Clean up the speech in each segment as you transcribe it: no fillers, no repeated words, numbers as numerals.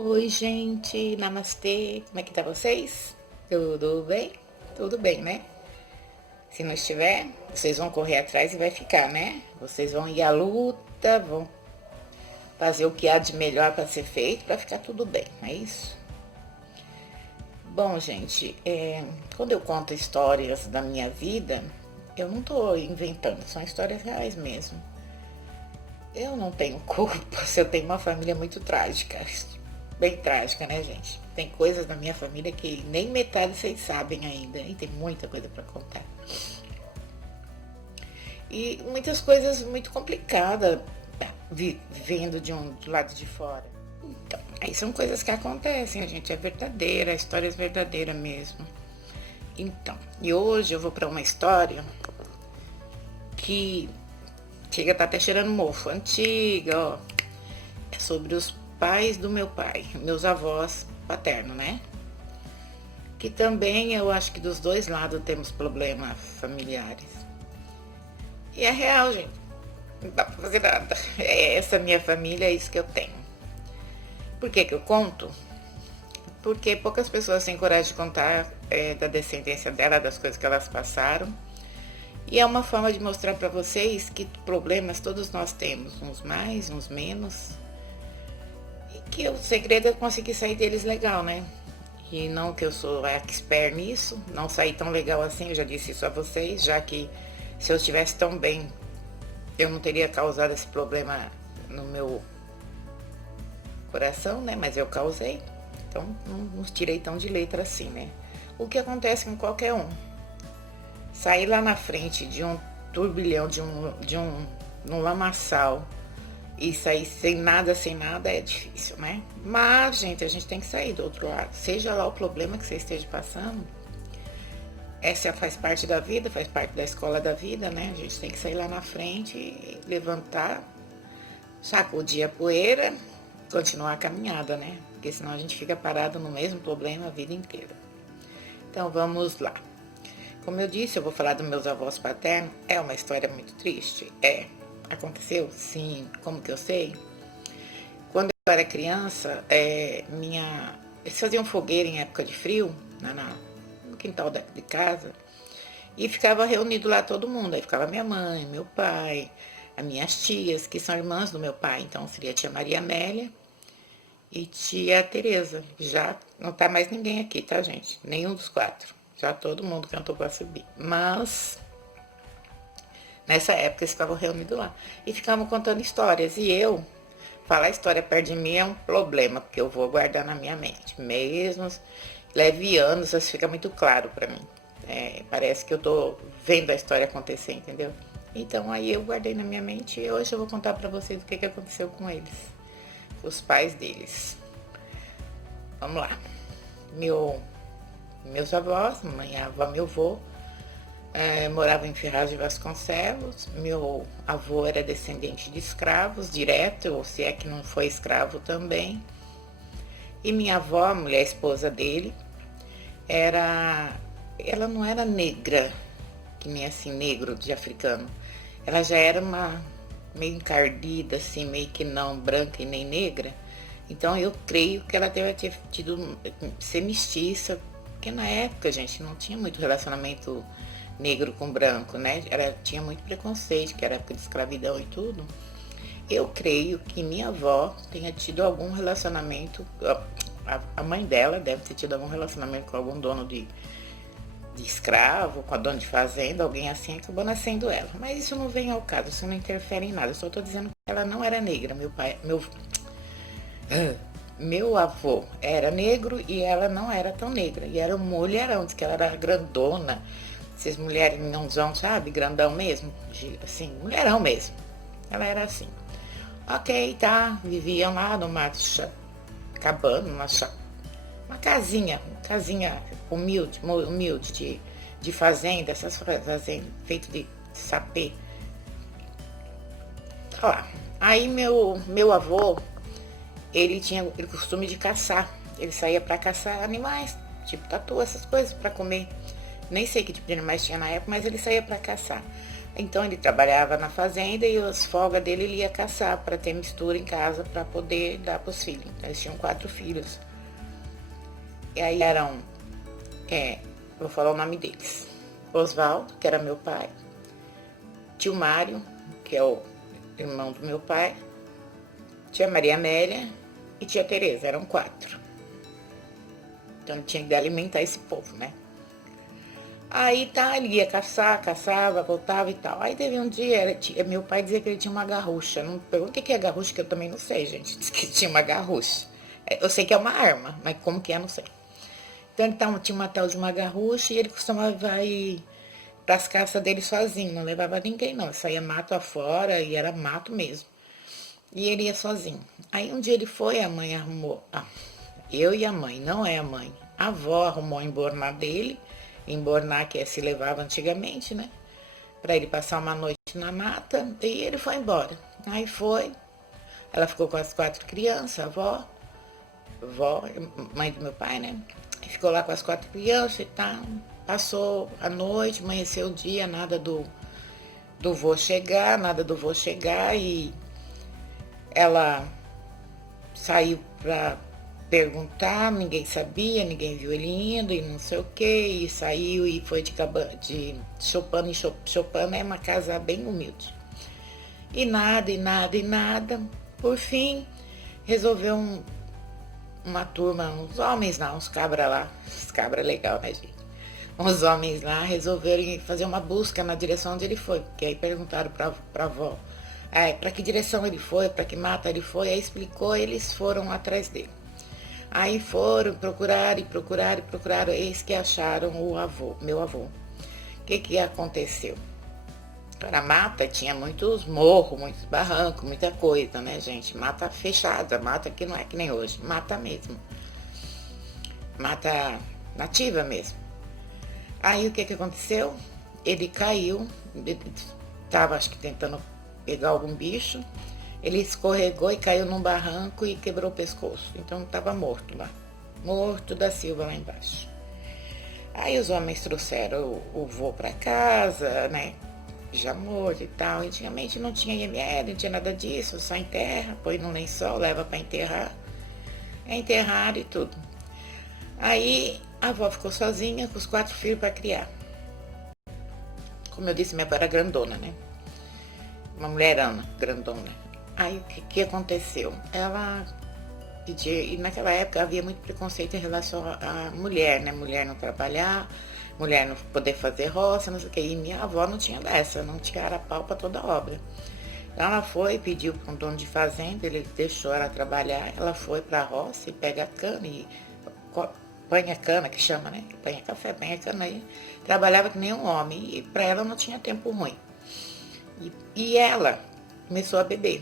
Oi, gente, namastê, como é que tá vocês? Tudo bem? Tudo bem, né? Se não estiver, vocês vão correr atrás e vai ficar, né? Vocês vão ir à luta, vão fazer o que há de melhor para ser feito para ficar tudo bem, não é isso? Bom, gente, quando eu conto histórias da minha vida, eu não tô inventando, são histórias reais mesmo. Eu não tenho culpa se eu tenho uma família muito trágica. Bem trágica, né, gente? Tem coisas na minha família que nem metade vocês sabem ainda. E tem muita coisa para contar. E muitas coisas muito complicadas vendo do lado de fora. Então, aí são coisas que acontecem, a gente. É verdadeira, a história é verdadeira mesmo. Então, e hoje eu vou para uma história que chega a tá até cheirando mofo, antiga, ó. É sobre os pais do meu pai, meus avós paternos, né? Que também eu acho que dos dois lados temos problemas familiares. E é real, gente. Não dá pra fazer nada. É essa minha família, é isso que eu tenho. Por que eu conto? Porque poucas pessoas têm coragem de contar da descendência dela, das coisas que elas passaram. E é uma forma de mostrar para vocês que problemas todos nós temos, uns mais, uns menos. E que o segredo é conseguir sair deles legal, né? E não que eu sou expert nisso, não saí tão legal assim, eu já disse isso a vocês, já que se eu estivesse tão bem, eu não teria causado esse problema no meu coração, né? Mas eu causei, então não tirei tão de letra assim, né? O que acontece com qualquer um. Sair lá na frente de um turbilhão, num lamaçal, e sair sem nada é difícil, né? Mas, gente, a gente tem que sair do outro lado. Seja lá o problema que você esteja passando, essa faz parte da vida, faz parte da escola da vida, né? A gente tem que sair lá na frente, levantar, sacudir a poeira, continuar a caminhada, né? Porque senão a gente fica parado no mesmo problema a vida inteira. Então, vamos lá. Como eu disse, eu vou falar dos meus avós paternos. É uma história muito triste? É. Aconteceu? Sim. Como que eu sei? Quando eu era criança, eles faziam fogueira em época de frio, no quintal de casa, e ficava reunido lá todo mundo. Aí ficava minha mãe, meu pai, as minhas tias, que são irmãs do meu pai. Então seria a tia Maria Amélia e tia Tereza. Já não tá mais ninguém aqui, tá, gente? Nenhum dos quatro. Já todo mundo cantou para subir. Mas nessa época eles ficavam reunidos lá. E ficavam contando histórias. E eu, falar história perto de mim é um problema, porque eu vou guardar na minha mente. Mesmo leve anos, isso fica muito claro para mim. Parece que eu tô vendo a história acontecer, entendeu? Então aí eu guardei na minha mente e hoje eu vou contar para vocês o que aconteceu com eles. Os pais deles. Vamos lá. Meus avós, minha avó, meu avô, morava em Ferraz de Vasconcelos. Meu avô era descendente de escravos, direto, ou se é que não foi escravo também. E minha avó, a mulher esposa dele, ela não era negra, que nem assim, negro de africano. Ela já era uma meio encardida, assim, meio que não branca e nem negra. Então eu creio que ela deve ter tido ser mestiça, porque na época, gente, não tinha muito relacionamento negro com branco, né? Tinha muito preconceito, que era época de escravidão e tudo. Eu creio que minha avó tenha tido algum relacionamento, a mãe dela deve ter tido algum relacionamento com algum dono de escravo, com a dona de fazenda, alguém assim, acabou nascendo ela. Mas isso não vem ao caso, isso não interfere em nada. Eu só estou dizendo que ela não era negra. Meu avô era negro e ela não era tão negra. E era um mulherão, diz que ela era grandona. Essas mulheres não são, sabe? Grandão mesmo. Assim, mulherão mesmo. Ela era assim. Ok, tá. Viviam lá numa cabana, uma casinha humilde de fazenda, essas fazendas feitas de sapê. Tá lá. Aí meu avô, ele tinha o costume de caçar. Ele saía para caçar animais, tipo tatu, essas coisas para comer. Nem sei que tipo de animais tinha na época, mas ele saía para caçar. Então ele trabalhava na fazenda e as folgas dele ele ia caçar para ter mistura em casa para poder dar para os filhos. Então, eles tinham 4 filhos. E aí eram, vou falar o nome deles. Oswaldo, que era meu pai, tio Mário, que é o irmão do meu pai, tia Maria Amélia e tia Tereza, eram 4. Então ele tinha que alimentar esse povo, né? Aí tá, ele ia caçar, caçava, voltava e tal. Aí teve um dia, meu pai dizia que ele tinha uma garrucha. Não pergunta o que é garrucha, que eu também não sei, gente. Diz que tinha uma garrucha. Eu sei que é uma arma, mas como que é, não sei. Então ele tinha uma tal de uma garrucha e ele costumava ir pras caças dele sozinho, não levava ninguém não. Ele saía mato afora e era mato mesmo. E ele ia sozinho. Aí um dia ele foi, a mãe arrumou. Eu e a mãe, não é a mãe. A avó arrumou a embornar dele. Embornar que se levava antigamente, né? Pra ele passar uma noite na mata. E ele foi embora. Aí foi. Ela ficou com as 4 crianças, a avó, mãe do meu pai, né? E ficou lá com as 4 crianças e tal. Passou a noite, amanheceu o dia, nada do vô chegar, nada do vô chegar. E ela saiu pra perguntar, ninguém sabia, ninguém viu ele indo e não sei o que, e saiu e foi de Chopin em Chopin é uma casa bem humilde. E nada, e nada, e nada. Por fim, resolveu uma turma, uns homens lá, uns cabra lá, uns cabra legal, né, gente? Uns homens lá resolveram fazer uma busca na direção onde ele foi, porque aí perguntaram pra avó, pra que direção ele foi, pra que mata ele foi, aí explicou, eles foram atrás dele. Aí foram procurar e procurar e procuraram, eis que acharam o avô, meu avô. O que aconteceu? Na mata tinha muitos morros, muitos barrancos, muita coisa, né, gente? Mata fechada, mata que não é que nem hoje, mata mesmo. Mata nativa mesmo. Aí o que aconteceu? Ele caiu, estava acho que tentando pegar algum bicho, ele escorregou e caiu num barranco e quebrou o pescoço. Então estava morto lá. Morto da Silva lá embaixo. Aí os homens trouxeram o vô para casa, né? Já morto e tal. Antigamente não tinha IML, não tinha nada disso. Só enterra, põe no lençol, leva para enterrar. É enterrado e tudo. Aí a avó ficou sozinha com os 4 filhos para criar. Como eu disse, minha avó era grandona, né? Uma mulherana grandona. Aí o que aconteceu? Ela pedia, e naquela época havia muito preconceito em relação à mulher, né? Mulher não trabalhar, mulher não poder fazer roça, não sei o quê. E minha avó não tinha dessa, não tinha ara-pau para toda obra. Então ela foi, pediu para um dono de fazenda, ele deixou ela trabalhar, ela foi para a roça e pega a cana e panha cana, que chama, né? Panha café, panha cana aí. Trabalhava que nem um homem e para ela não tinha tempo ruim. E ela começou a beber.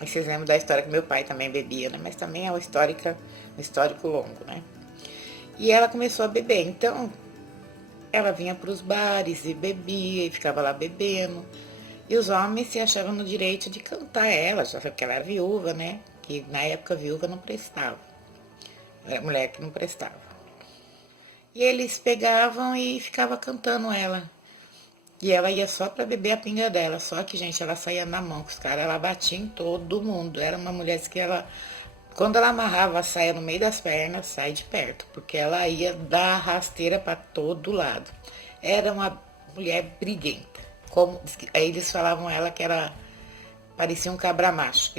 E vocês lembram da história que meu pai também bebia, né? Mas também é um histórico longo, né? E ela começou a beber. Então, ela vinha para os bares e bebia e ficava lá bebendo. E os homens se achavam no direito de cantar ela, só que ela era viúva, né? Que na época viúva não prestava. Era mulher que não prestava. E eles pegavam e ficavam cantando ela. E ela ia só pra beber a pinga dela. Só que, gente, ela saía na mão com os caras, ela batia em todo mundo. Era uma mulher que ela, quando ela amarrava a saia no meio das pernas, sai de perto, porque ela ia dar rasteira para todo lado. Era uma mulher briguenta. Aí eles falavam ela que era, parecia um cabra macho.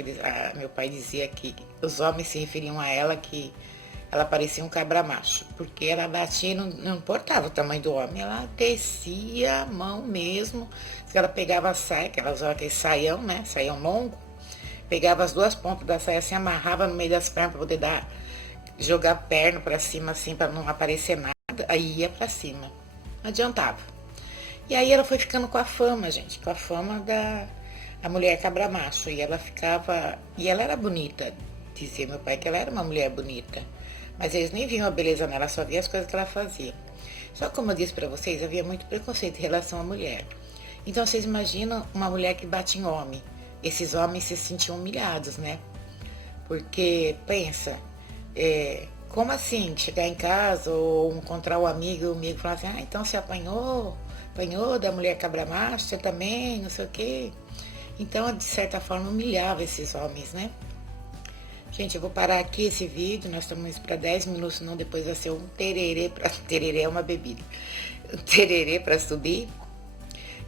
Meu pai dizia que os homens se referiam a ela que ela parecia um cabra macho, porque ela batia, não importava o tamanho do homem, ela descia a mão mesmo. Ela pegava a saia, que ela usava aquele saião, né? Saião longo, pegava as 2 pontas da saia, assim, amarrava no meio das pernas para poder jogar a perna para cima, assim, para não aparecer nada, aí ia para cima. Não adiantava. E aí ela foi ficando com a fama, gente, com a fama da a mulher cabra macho. E ela ficava. E ela era bonita, dizia meu pai que ela era uma mulher bonita. Mas eles nem viam a beleza nela, só viam as coisas que ela fazia. Só que, como eu disse para vocês, havia muito preconceito em relação à mulher. Então vocês imaginam uma mulher que bate em homem. Esses homens se sentiam humilhados, né? Porque, pensa, como assim? Chegar em casa ou encontrar o amigo e o amigo falar assim, então você apanhou? apanhou da mulher cabra macho, você também, não sei o quê. Então, de certa forma, humilhava esses homens, né? Gente, eu vou parar aqui esse vídeo, nós estamos para 10 minutos, senão depois vai ser um tererê, tererê é uma bebida, um tererê para subir.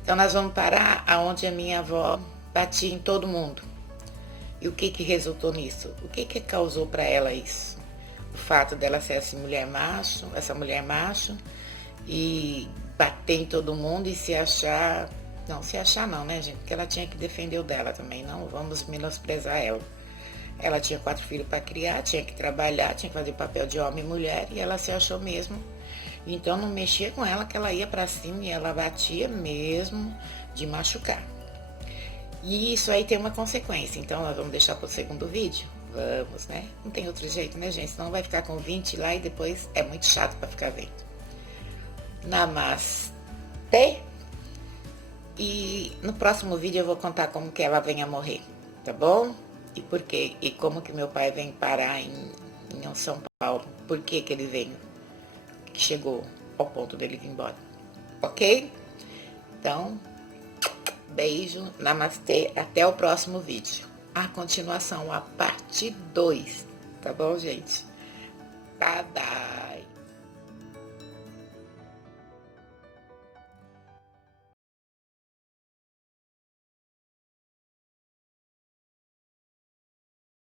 Então nós vamos parar aonde a minha avó batia em todo mundo. E o que que resultou nisso? O que que causou para ela isso? O fato dela ser essa mulher macho, e bater em todo mundo e se achar... Não, se achar não, né, gente? Porque ela tinha que defender o dela também, não vamos menosprezar ela. Ela tinha 4 filhos para criar, tinha que trabalhar, tinha que fazer papel de homem e mulher, e ela se achou mesmo. Então não mexia com ela, que ela ia para cima e ela batia mesmo de machucar. E isso aí tem uma consequência, então nós vamos deixar para o segundo vídeo? Vamos, né? Não tem outro jeito, né, gente? Senão vai ficar com 20 lá e depois é muito chato para ficar vendo. Namastê! E no próximo vídeo eu vou contar como que ela vem a morrer, tá bom? E por quê? E como que meu pai vem parar em São Paulo. Por que que ele veio? Que chegou ao ponto dele vir embora. Ok? Então, beijo, namastê, até o próximo vídeo. A continuação, a parte 2. Tá bom, gente? Bye, bye.